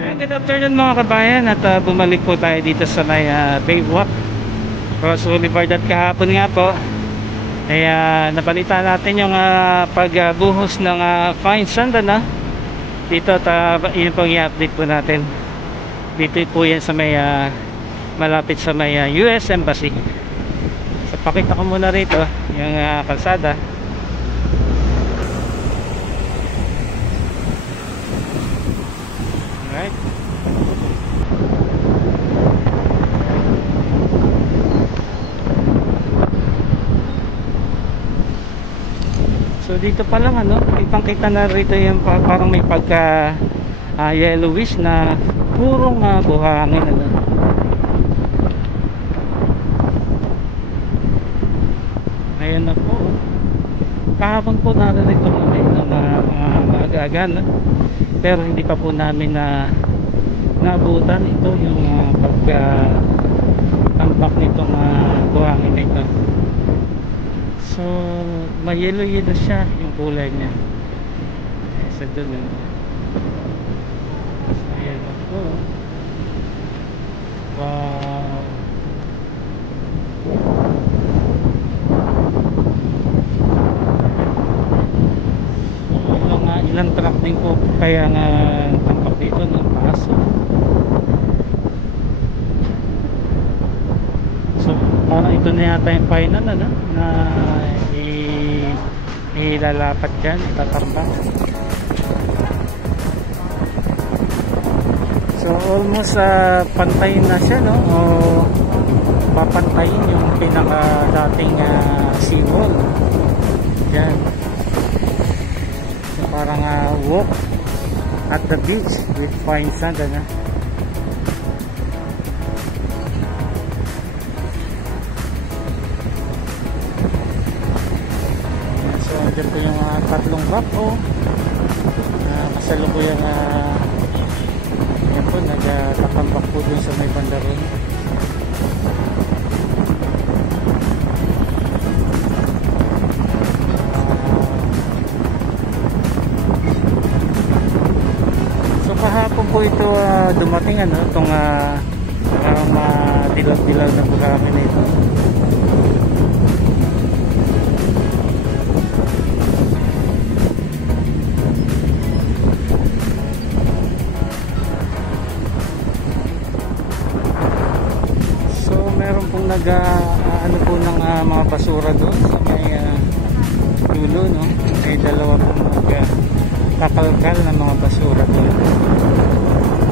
Good afternoon mga kabayan at bumalik po tayo dito sa may Baywalk Cross Boulevard at kahapon nga po ay nabalita natin yung pagbuhos ng fine sand dito at yun pong i-update po natin dito po yan sa may malapit sa may US Embassy. So pakita ko muna rito yung kalsada. Alright. So dito pa lang kitang-kita na rito yung parang may pagka yellowish na purong buhangin Ayan na po. Kahapon po narinig ko namin ng maaga-aga pero hindi pa po namin naabutan ito yung pagka-tambak nitong buhangin na ito. So may yellow siya yung kulay niya. Sa doon ayan na po. Wow. Ilang truck din po kaya nga tampak dito ng paso. So parang ito na yata yung final na ilalapat dyan, itatambak. So almost pantay na siya o papantayin yung pinaka dating seawall dyan. So parang walk at the beach with fine sand Diyan po yung tatlong bako kasalukuyang yan po nagtatambak po dun sa may banda ron. So kahapon po ito dumating itong parang dilaw-dilaw na buhangin na ito. Ano po ng mga basura doon sa may dulo may dalawa pong kakalkal na mga basura doon.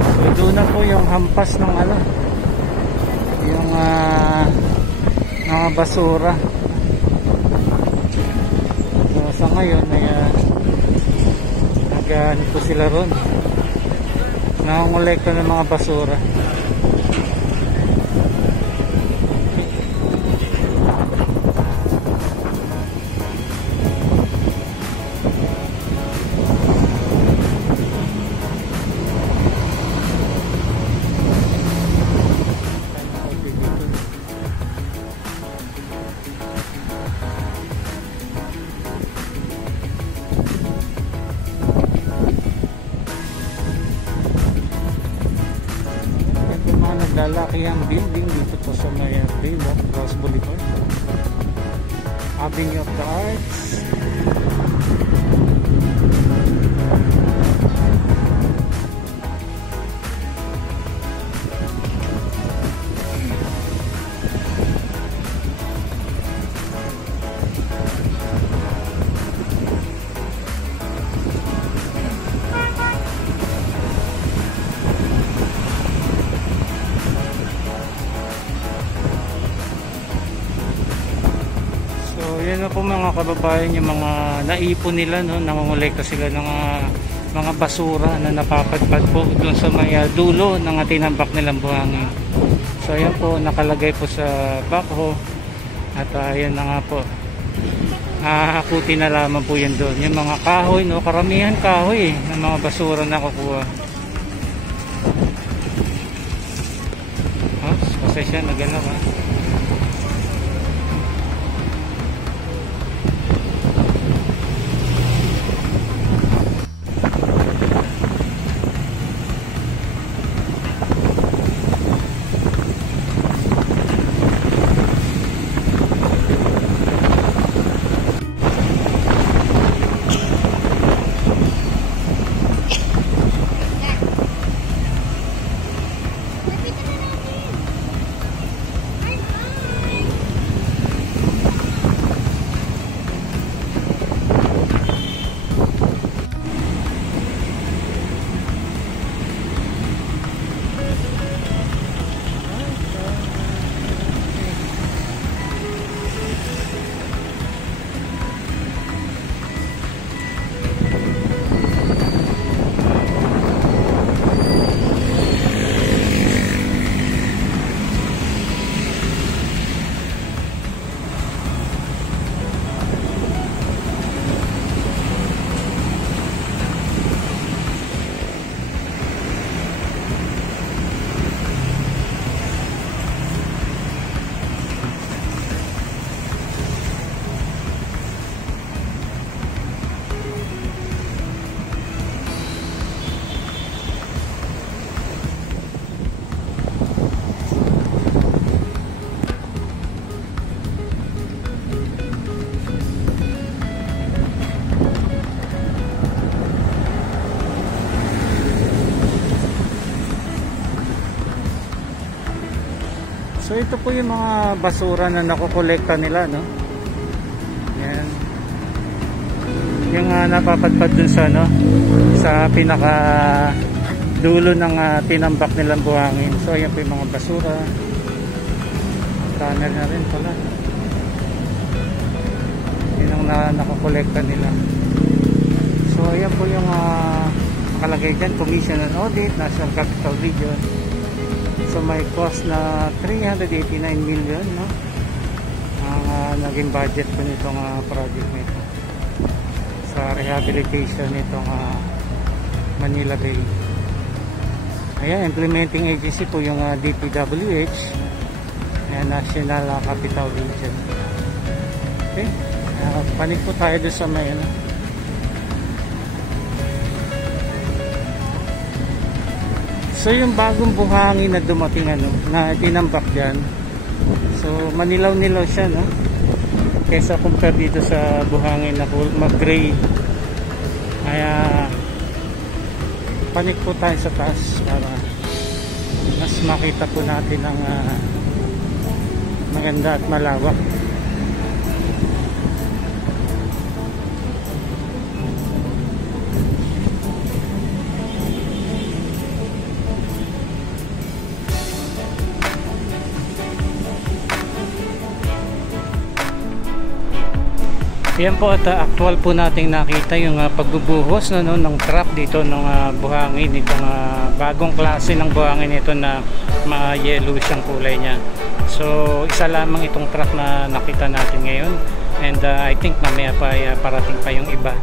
So doon na po yung hampas ng yung mga basura. So sa ngayon may nag-ano po sila ron, nangongolekta ng mga basura. Lalaki ang building dito po sa may Baywalk Cross Boulevard, Avenue of the Arts. Yan na po mga kababayan yung mga naipon nila nangongolekta sila ng mga basura na napapadpad po doon sa may dulo ng tinambak nilang buhangin. So ayan po nakalagay po sa backhoe at ayan na nga po hakuti na lamang po yan doon yung mga kahoy karamihan kahoy ng mga basura na kukuha. Kasi siya nagalaw So ito po yung mga basura na nakokolekta nila, no? Yan. Yung napapadpad dun sa ano, sa pinaka dulo ng tinambak nilang buhangin. So ayan po yung mga basura. Runner na rin pala. Yun ang nakakolekta nila. So ayan po yung nakalagay dyan, Commission on Audit, National Capital Region. So may cost na 389 million, no? Ang naging budget po nitong project nito sa rehabilitation nitong Manila Bay. Ayan, implementing agency po yung DPWH, National Capital Region. Okay, panik po tayo doon sa may ano. So yung bagong buhangin na dumating ano, na tinambak dyan, so manilaw-nilaw siya, no? Kaysa compare dito sa buhangin na mag-gray. Kaya panik po tayo sa taas para mas makita po natin ang maganda at malawak. Yan po at actual po nating nakita yung pagbubuhos no, ng truck dito ng buhangin, itong bagong klase ng buhangin ito na ma-yellow siyang kulay niya. So isa lamang itong truck na nakita natin ngayon, and I think mamaya pa parating pa yung iba.